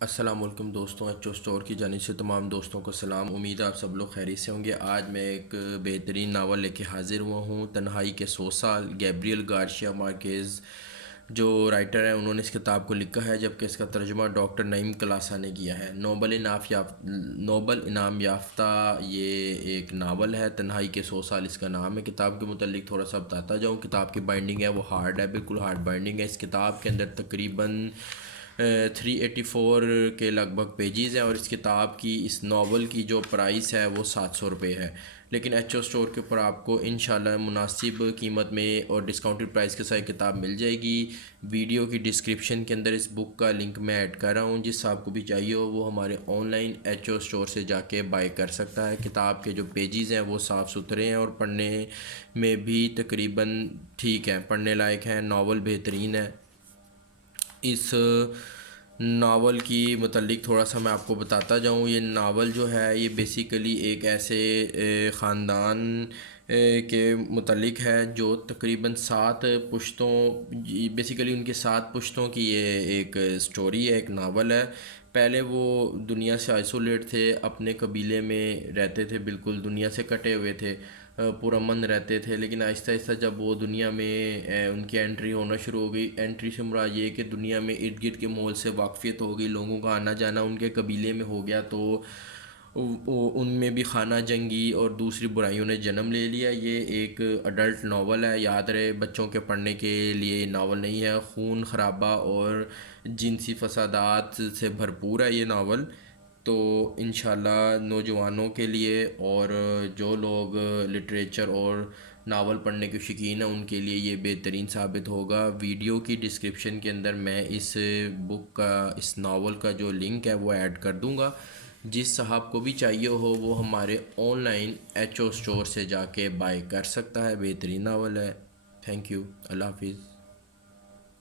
السلام علیکم دوستوں، ایچ او اسٹور کی جانب سے تمام دوستوں کو سلام۔ امید ہے آپ سب لوگ خیریت سے ہوں گے۔ آج میں ایک بہترین ناول لے کے حاضر ہوا ہوں، تنہائی کے 100 سال۔ گیبریل گارشیا مارکیز جو رائٹر ہیں انہوں نے اس کتاب کو لکھا ہے، جبکہ اس کا ترجمہ ڈاکٹر نعیم کلاسہ نے کیا ہے۔ نوبل انعام یافتہ یہ ایک ناول ہے، تنہائی کے 100 سال اس کا نام ہے۔ کتاب کے متعلق تھوڑا سا بتاتا جاؤں۔ کتاب کی بائنڈنگ ہے وہ ہارڈ ہے، بالکل ہارڈ بائنڈنگ ہے۔ اس کتاب کے اندر تقریباً 384 کے لگ بھگ پیجز ہیں، اور اس کتاب کی، اس ناول کی جو پرائس ہے وہ 700 روپے ہے، لیکن ایچ او اسٹور کے اوپر آپ کو انشاءاللہ مناسب قیمت میں اور ڈسکاؤنٹڈ پرائس کے ساتھ کتاب مل جائے گی۔ ویڈیو کی ڈسکرپشن کے اندر اس بک کا لنک میں ایڈ کر رہا ہوں، جس صاحب کو بھی چاہیے ہو وہ ہمارے online H O store سے جا کے بائی کر سکتا ہے۔ کتاب کے جو پیجز ہیں وہ صاف ستھرے ہیں اور پڑھنے میں بھی تقریباً ٹھیک ہیں، پڑھنے لائق ہیں۔ ناول بہترین ہے۔ اس ناول کی متعلق تھوڑا سا میں آپ کو بتاتا جاؤں۔ یہ ناول جو ہے یہ بیسیکلی ایک ایسے خاندان کے متعلق ہے جو تقریباً 7 پشتوں، بیسیکلی ان کے 7 پشتوں کی یہ ایک سٹوری ہے، ایک ناول ہے۔ پہلے وہ دنیا سے آئسولیٹ تھے، اپنے قبیلے میں رہتے تھے، بالکل دنیا سے کٹے ہوئے تھے، پرامن رہتے تھے، لیکن آہستہ آہستہ جب وہ دنیا میں ان کی انٹری ہونا شروع ہو گئی، انٹری سے مراد یہ کہ دنیا میں ارد گرد کے ماحول سے واقفیت ہو گئی، لوگوں کا آنا جانا ان کے قبیلے میں ہو گیا، تو ان میں بھی خانہ جنگی اور دوسری برائیوں نے جنم لے لیا۔ یہ ایک اڈلٹ ناول ہے، یاد رہے بچوں کے پڑھنے کے لیے یہ ناول نہیں ہے۔ خون خرابہ اور جنسی فسادات سے بھرپور ہے یہ ناول، تو انشاءاللہ نوجوانوں کے لیے اور جو لوگ لٹریچر اور ناول پڑھنے کے شوقین ہیں ان کے لیے یہ بہترین ثابت ہوگا۔ ویڈیو کی ڈسکرپشن کے اندر میں اس بک کا، اس ناول کا جو لنک ہے وہ ایڈ کر دوں گا، جس صاحب کو بھی چاہیے ہو وہ ہمارے online H O store سے جا کے بائی کر سکتا ہے۔ بہترین ناول ہے۔ تھینک یو، اللہ حافظ۔